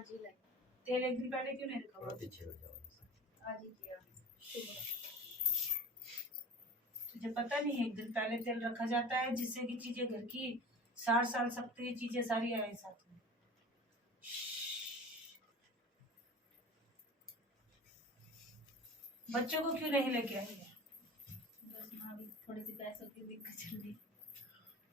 आज ही लाई। तेल एक दिन पहले क्यों नहीं रखा हुआ? पीछे हो जाओ। आज ही किया सुबह। तुझे पता नहीं है एक दिन पहले तेल रखा जाता है जिससे कि चीजें घर की 60 साल सकती है, चीजें सारी आए साथ में। बच्चों को क्यों नहीं लेके आई है? बस माँ भी थोड़ी सी पैसों की दिक्कत चल रही।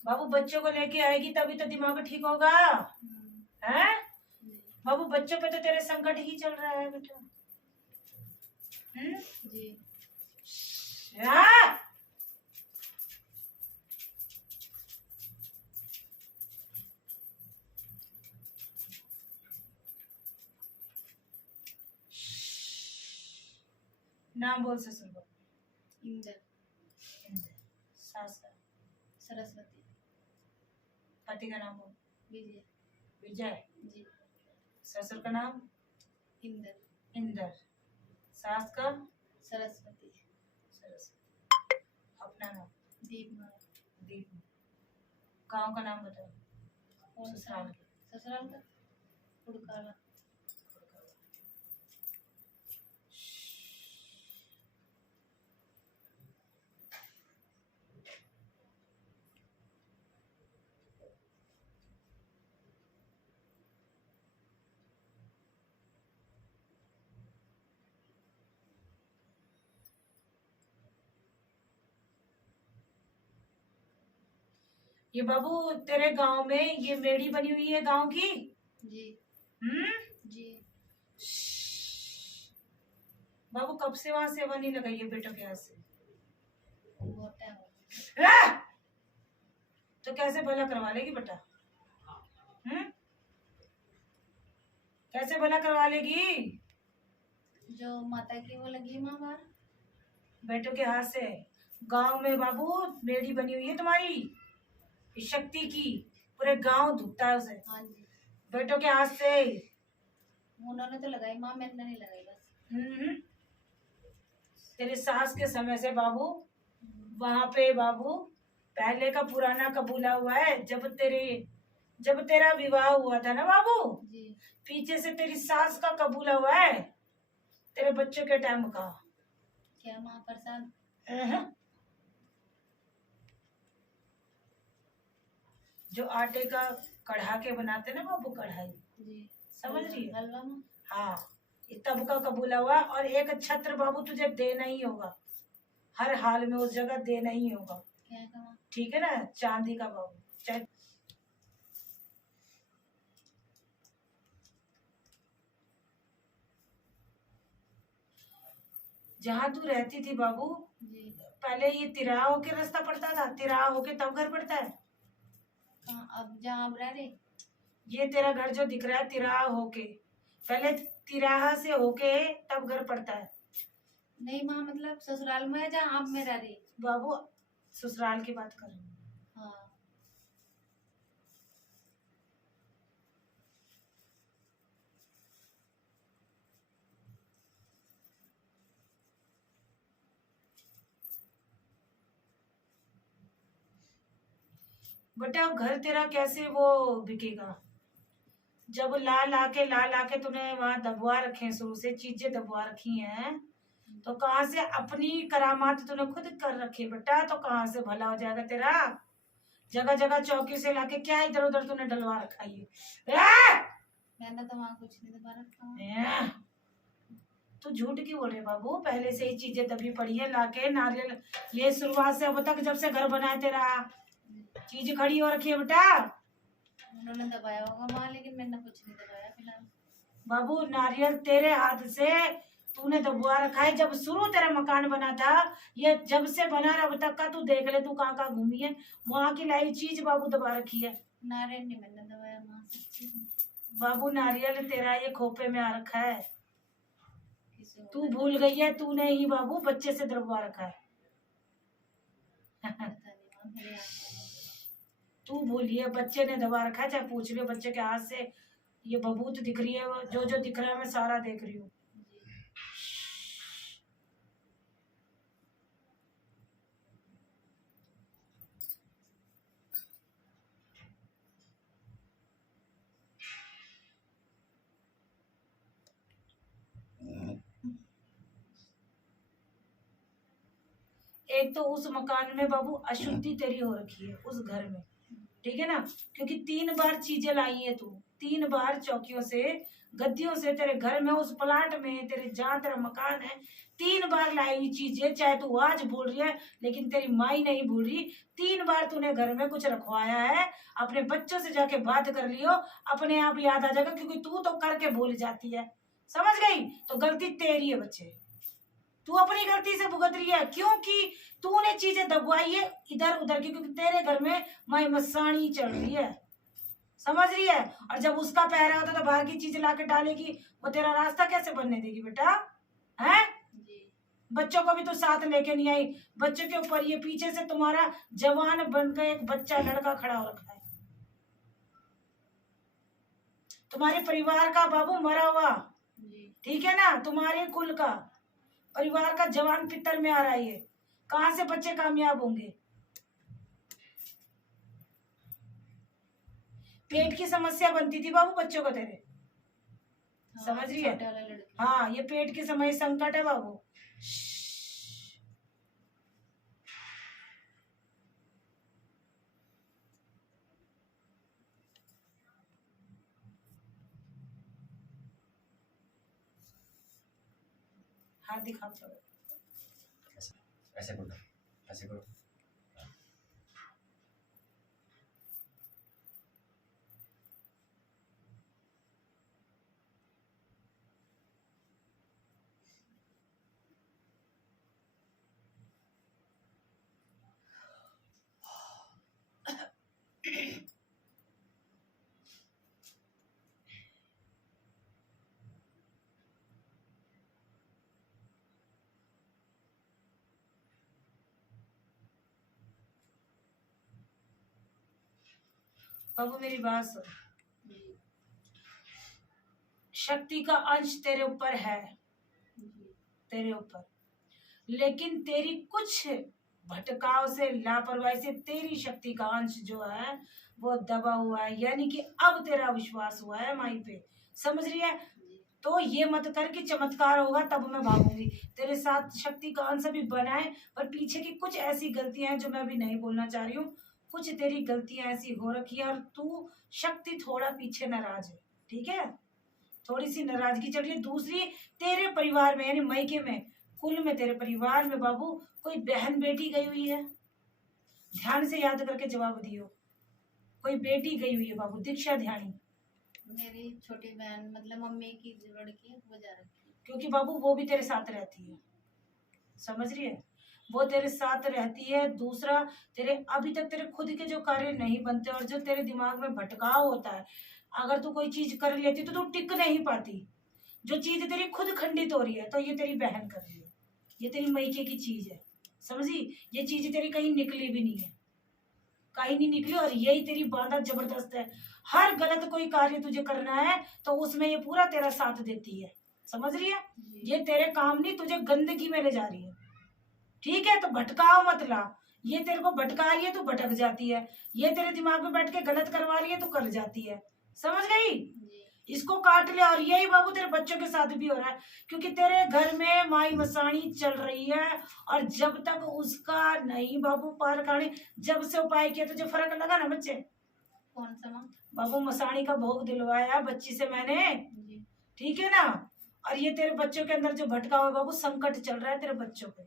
बाबू बच्चों को लेके आएगी तभी तो दिमाग ठीक होगा, हैं? बाबू बच्चों पे तो तेरे संकट ही चल रहा है बेटा। जी हाँ? नाम बोल ससुर को। इंदर। सास का? सरस्वती। पति का नाम बोल। विजय। विजय। जी। ससुर का नाम? इंदर। इंदर। सास का? सरस्वती। सरस्वती। अपना नाम? दीपमाला। दीप। गांव का नाम बताओ। कौन सा? ससुराल के। ससुराल का हुड़काला। ये बाबू तेरे गांव में ये मेड़ी बनी हुई है गांव की? जी। जी। बाबू कब से वहां सेवा नहीं लगाई है बेटों के हाथ से? बहुत टाइम हो गया। तो कैसे भला करवा लेगी बेटा? कैसे भला करवा लेगी? जो माता की वो लगी माँ बाहर बेटों के हाथ से। गांव में बाबू मेड़ी बनी हुई है तुम्हारी इस शक्ति की, पूरे गांव धुकता है उसे। हाँ जी। बेटों के हाथ से। उन्होंने तो लगाई माँ, मैंने नहीं लगाई बस। तेरे सास के समय से बाबू वहां पे बाबू पहले का पुराना कबूला हुआ है। जब तेरा विवाह हुआ था ना बाबू, जी। पीछे से तेरी सास का कबूला हुआ है तेरे बच्चों के टाइम का। क्या माँ प्रसाद? जो आटे का कढ़ा के बनाते ना बाबू, कढ़ाई, जी। समझ रही है? हलवा माँ। हाँ, ये तब का कबूला हुआ। और एक छत्र बाबू तुझे देना ही होगा, हर हाल में उस जगह देना ही होगा। क्या है माँ? ठीक है ना? चांदी का बाबू। चाहे जहाँ तू रहती थी बाबू, जी। पहले ये तिराहा होके रास्ता पड़ता था, तिराहा होके तब घर पड़ता है। अब जहाँ अब रह रहे, ये तेरा घर जो दिख रहा है तिराहा होके, पहले तिराहा से होके तब घर पड़ता है। नहीं माँ, मतलब ससुराल में है जहाँ अब मैं रह रही। बाबू ससुराल की बात कर रही हूँ। हाँ। बेटा घर तेरा कैसे वो बिकेगा जब ला ला के तूने वहां दबवा रखे, शुरू से चीजें दबवा रखी हैं, तो कहाँ से अपनी करामात तूने खुद कर रखी बेटा, तो कहाँ से भला हो जाएगा तेरा? जगह जगह चौकी से लाके क्या इधर उधर तूने डलवा रखा है? मैंने तो वहाँ कुछ नहीं दबा रखा। तू झूठ क्यों बोल रहे बाबू? पहले से ही चीजें दबी पड़ी है लाके, नारियल ये शुरुआत से अब तक जब से घर बनाए तेरा चीज खड़ी हो रखी है बेटा। उन्होंने दबाया होगा माँ, लेकिन मैंने कुछ नहीं दबाया फिलहाल। बाबू नारियल तेरे हाथ से तूने दबवा रखा है। जब शुरू तेरा मकान बना था, ये जब से बना अब तक का तू देख ले, तू कहाँ कहाँ घूमी है, वहाँ की लाई चीज बाबू दबा रखी है। नारियल नहीं मैंने दबाया माँ, सच्ची में। बाबू नारियल तेरा ये खोपे में आ रखा है, किसी और तू ने भूल गई है। तूने ही बाबू बच्चे से दबवा रखा है। पता नहीं माँ, मेरे यहाँ तू भूलिए, बच्चे ने दबा रखा है। चाहे पूछ लियो बच्चे के हाथ से, ये बबूत दिख रही है, जो जो दिख रहा है मैं सारा देख रही हूँ। एक तो उस मकान में बाबू अशुद्धि तेरी हो रखी है उस घर में, ठीक है ना, क्योंकि 3 बार चीजें लाई है तू, 3 बार चौकियों से गद्दियों से तेरे घर में उस प्लाट में तेरे जहाँ तेरा मकान है 3 बार लाई हुई चीजें, चाहे तू आज भूल रही है लेकिन तेरी माई नहीं भूल रही। 3 बार तूने घर में कुछ रखवाया है, अपने बच्चों से जाके बात कर लियो, अपने आप याद आ जाएगा, क्योंकि तू तो करके भूल जाती है, समझ गई। तो गलती तेरी है बच्चे, तू अपनी गलती से भुगत रही है, क्योंकि तूने चीजें दबवाई है इधर उधर की, क्योंकि तेरे घर में माई मसानी चल रही है, समझ रही है। और जब उसका पहरा होता तो बाहर की चीज ला के डालेगी, वो तेरा रास्ता कैसे बनने देगी बेटा, है। बच्चों को भी तो साथ लेके नहीं आई, बच्चों के ऊपर ये पीछे से तुम्हारा जवान बनकर एक बच्चा लड़का खड़ा हो रखा है, तुम्हारे परिवार का बाबू मरा हुआ, ठीक है ना, तुम्हारे कुल का परिवार का जवान पितर में आ रहा है, कहां से बच्चे कामयाब होंगे। पेट की समस्या बनती थी बाबू बच्चों को तेरे, समझ रही है। हाँ, ये पेट के समय संकट है बाबू। हाथ दिखा तो ऐसे करो, ऐसे करो। बाबू मेरी बात सुन, शक्ति का अंश तेरे ऊपर है, तेरे ऊपर, लेकिन तेरी कुछ भटकाव से लापरवाही से तेरी शक्ति का अंश जो है वो दबा हुआ है, यानी कि अब तेरा विश्वास हुआ है माई पे, समझ रही है। तो ये मत कर कि चमत्कार होगा तब मैं भागूंगी, तेरे साथ शक्ति का अंश भी बना है, पर पीछे की कुछ ऐसी गलतियां हैं जो मैं अभी नहीं बोलना चाह रही हूँ, कुछ तेरी गलतियां ऐसी हो रखी है और तू शक्ति थोड़ा पीछे नाराज है, ठीक है, थोड़ी सी नाराजगी चल रही है। दूसरी, तेरे परिवार में यानी मायके में कुल में तेरे परिवार में बाबू कोई बहन बेटी गई हुई है, ध्यान से याद करके जवाब दियो, कोई बेटी गई हुई है बाबू, दीक्षा ध्यानी। मेरी छोटी बहन मतलब मम्मी की जो लड़की है वो जा रखी है, क्योंकि बाबू वो भी तेरे साथ रहती है, समझ रही है, वो तेरे साथ रहती है। दूसरा, तेरे अभी तक तेरे खुद के जो कार्य नहीं बनते और जो तेरे दिमाग में भटकाव होता है, अगर तू कोई चीज कर लेती तो तू टिक नहीं पाती, जो चीज तेरी खुद खंडित हो रही है तो ये तेरी बहन कर रही है, ये तेरी मायके की चीज है, समझी, ये चीज तेरी कहीं निकली भी नहीं है, कहीं नहीं निकली, और यही तेरी बाधा जबरदस्त है। हर गलत कोई कार्य तुझे करना है तो उसमें ये पूरा तेरा साथ देती है, समझ रही है, ये तेरे काम नहीं तुझे गंदगी में ले जा रही है, ठीक है। तो भटकाव मत ला, ये तेरे को भटका रही है तो भटक जाती है, ये तेरे दिमाग में बैठ के गलत करवा रही है तो कर जाती है, समझ गई, इसको काट ले। और यही बाबू तेरे बच्चों के साथ भी हो रहा है, क्योंकि तेरे घर में माई मसाणी चल रही है, और जब तक उसका नहीं बाबू पार काढ़े, जब से उपाय किया तुझे फर्क लगा ना बच्चे। कौन सा माँ? बाबू मसाणी का भोग दिलवाया बच्ची से मैंने, जी। ठीक है ना, और ये तेरे बच्चों के अंदर जो भटका हुआ बाबू संकट चल रहा है तेरे बच्चों पे,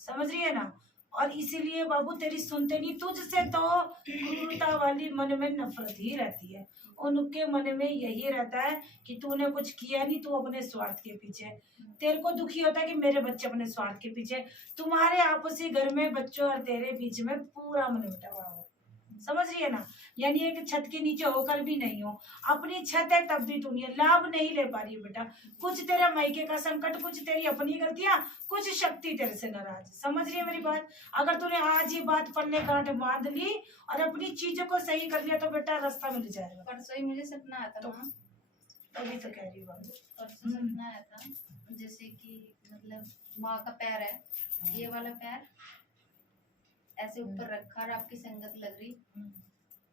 समझ रही है ना, और इसीलिए बाबू तेरी सुनते नहीं, तुझसे तो क्रूरता वाली मन में नफरत ही रहती है, उनके मन में यही रहता है कि तूने कुछ किया नहीं, तू अपने स्वार्थ के पीछे, तेरे को दुखी होता है कि मेरे बच्चे अपने स्वार्थ के पीछे, तुम्हारे आपसी घर में बच्चों और तेरे बीच में पूरा मन मिटा हुआ हो, समझ रही है ना, यानी एक छत के नीचे होकर भी नहीं हो, अपनी छत है तब भी तुम ये लाभ नहीं ले पा रही हो बेटा, कुछ तेरे मायके का संकट, कुछ तेरी अपनी गलतियां, कुछ शक्ति तेरे से नाराज, समझ रही है मेरी बात। अगर तूने आज ये बात पल्ले गांठ बांध ली और अपनी चीजों को सही कर लिया तो बेटा रास्ता मिल जाएगा। परसों ही मुझे सपना आया था माँ, तभी तो कह रही हूँ बाबू, परसों सपना आया था, जैसे कि मतलब माँ का पैर है, ये वाला पैर ऐसे ऊपर रखा और आपकी संगत लग रही,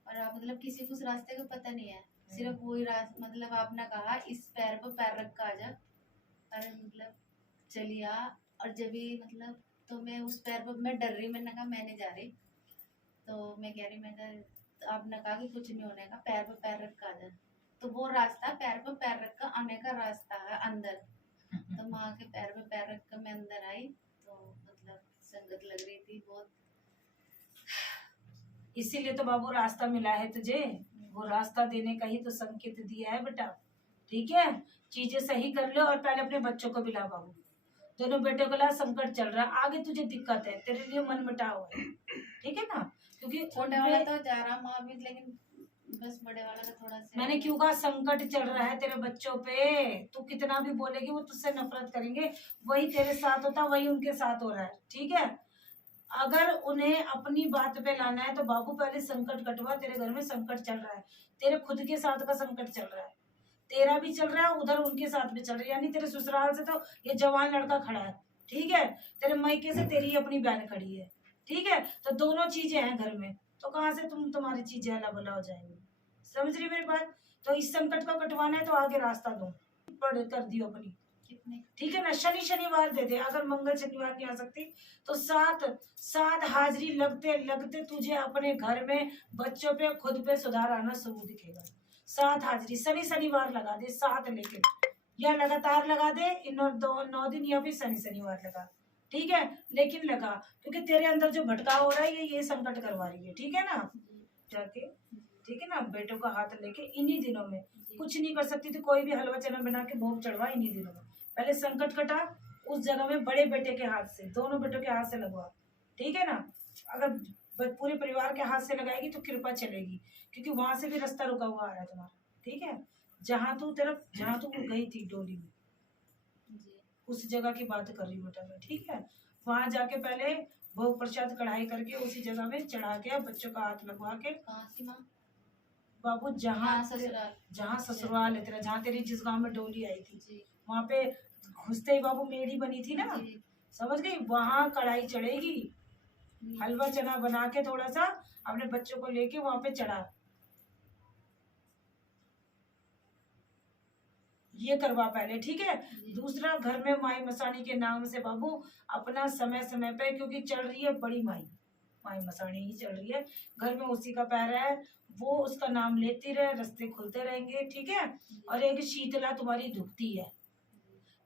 और आप मतलब किसी को उस रास्ते का पता नहीं है, सिर्फ वही रास्ता, मतलब आपने कहा इस पैर पर पैर रख कर आ जा, और मतलब चलिया, और जब भी मतलब तो मैं उस पैर पर मैं डर रही, मैंने कहा मैं नहीं जा रही। तो मैं कह रही, मैं कहा तो आपने कहा कि कुछ नहीं होने का, पैर पर पैर रख कर आ जा। तो वो रास्ता पैर पर पैर रख कर आने का रास्ता है अंदर। तो माँ के पैर पे पैर रख कर मैं अंदर आई, तो मतलब संगत लग रही थी बहुत। इसीलिए तो बाबू रास्ता मिला है तुझे, वो रास्ता देने का ही तो संकेत दिया है बेटा। ठीक है, चीजें सही कर लो और पहले अपने बच्चों को भी ला बाबू। दोनों बेटों को ला, संकट चल रहा है, आगे तुझे दिक्कत है, तेरे लिए मन मिटाव है। ठीक है ना, क्योंकि छोटे वाला तो जा रहा माँ भी, लेकिन बस बड़े वाला का थोड़ा सा। मैंने क्यों कहा संकट चल रहा है तेरे बच्चों पे। तू कितना भी बोलेगी वो तुझसे नफरत करेंगे, वही तेरे साथ होता वही उनके साथ हो रहा है। ठीक है, अगर उन्हें अपनी बात पे लाना है तो बाबू पहले संकट कटवा। तेरे घर में संकट चल रहा है, तेरे खुद के साथ का संकट चल रहा है, तेरा भी चल रहा है, उधर उनके साथ भी चल रहा है। यानी तेरे ससुराल से तो ये जवान लड़का खड़ा है, ठीक है, तेरे मायके से तेरी अपनी बहन खड़ी है। ठीक है, तो दोनों चीजें हैं घर में, तो कहाँ से तुम्हारी चीजें अला बला हो जाएंगी। समझ रही मेरी बात। तो इस संकट को कटवाना है तो आगे रास्ता दो, पढ़ कर दियो अपनी। कितने ठीक है ना, शनिवार दे दे। अगर मंगल शनिवार नहीं आ सकती तो सात हाजिरी लगते लगते तुझे अपने घर में बच्चों पे खुद पे सुधार आना शुरू दिखेगा। 7 हाजिरी शनिवार लगा दे, 7 लेके, या लगातार लगा दे इन 9 दिन, या फिर शनिवार लगा। ठीक है, लेकिन लगा, क्योंकि तेरे अंदर जो भटकाव हो रहा है ये संकट करवा रही है। ठीक है ना, जाके ठीक है ना, बेटों का हाथ लेके इन्हीं दिनों में कुछ नहीं कर सकती तो कोई भी हलवा चना बना के भोग चढ़वा इन्हीं दिनों में। पहले संकट कटा उस जगह में बड़े बेटे के हाथ से, दोनों बेटों के हाथ से लगवा। ठीक है ना, अगर पूरे परिवार के हाथ से लगाएगी तो कृपा चलेगी, क्योंकि वहां से भी रास्ता रुका हुआ आ रहा है तुम्हारा। ठीक है, जहाँ तू गई थी डोली में, उस जगह की बात कर रही हूँ बेटा मैं। ठीक है, वहां जाके पहले भोग प्रसाद कढ़ाई करके उसी जगह में चढ़ा के बच्चों का हाथ लगवा के। कहाँ सी माँ? बाबू जहाँ ससुराल है तेरा, जहाँ तेरी जिस गांव में डोली आई थी, वहाँ पे घुसते ही बाबू मेड़ी बनी थी ना, समझ गई, वहाँ कढ़ाई चढ़ेगी, हलवा चना बना के थोड़ा सा अपने बच्चों को लेके वहाँ पे चढ़ा, ये करवा पहले। ठीक है, दूसरा घर में माई मसानी के नाम से बाबू अपना समय समय पे, क्योंकि चल रही है बड़ी माई मसानी ही चल रही है घर में, उसी का पैर है, वो उसका नाम लेती रहे, रास्ते खुलते रहेंगे। ठीक है, और एक शीतला तुम्हारी दुखती है।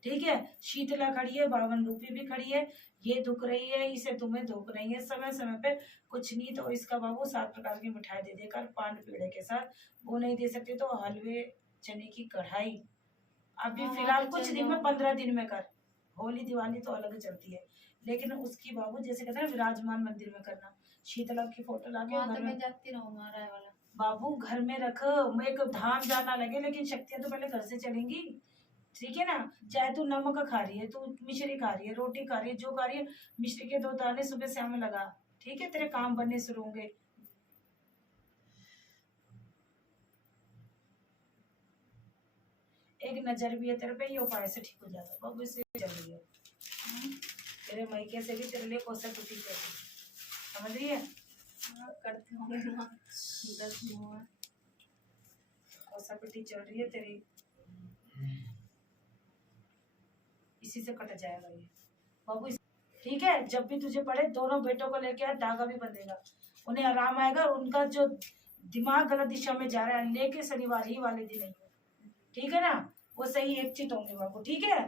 ठीक है, शीतला खड़ी है, 52 रूपी भी खड़ी है, ये दुख रही है, इसे तुम्हें दुख नहीं है। समय समय पे कुछ नहीं तो इसका बाबू 7 प्रकार की मिठाई दे देकर, पान पेड़े के साथ, वो नहीं दे सकते तो हलवे चने की कढ़ाई। अभी फिलहाल कुछ दिन में 15 दिन में कर, होली दिवाली तो अलग चलती है, लेकिन उसकी बाबू जैसे कहते हैं विराजमान मंदिर में करना। शीतला की फोटो लाके घर में जाती रहूंगा वाला बाबू घर में रख। मैं एक धाम जाना लगे, लेकिन शक्तियां तो पहले घर से चलेंगी। ठीक है ना, चाहे तू नमक खा रही है, तू मिश्री खा रही है, रोटी खा रही है, जो खा रही है, मिश्री के 2 दाने सुबह शाम लगा। ठीक है, तेरे काम बनने शुरू होंगे। एक नजर भी है तेरे पे, ये उपाय से ठीक हो जाएगा बाबू, इससे चल रही है तेरे मायके से भी तेरे लिए कोसा टूटी चल रही है, समझ रही है। करती होंगे माँ, 10 हुआ कोसा पिटी चल रही है तेरी, इसी से कट जाएगा ये बाबू। ठीक है, जब भी तुझे पड़े दोनों बेटों को लेके आ, धागा भी बंधेगा, उन्हें आराम आएगा। उनका जो दिमाग गलत दिशा में जा रहा है, लेके शनिवार ही वाले दिन नहीं, ठीक है ना, वो सही एक चित होंगे बाबू। ठीक है।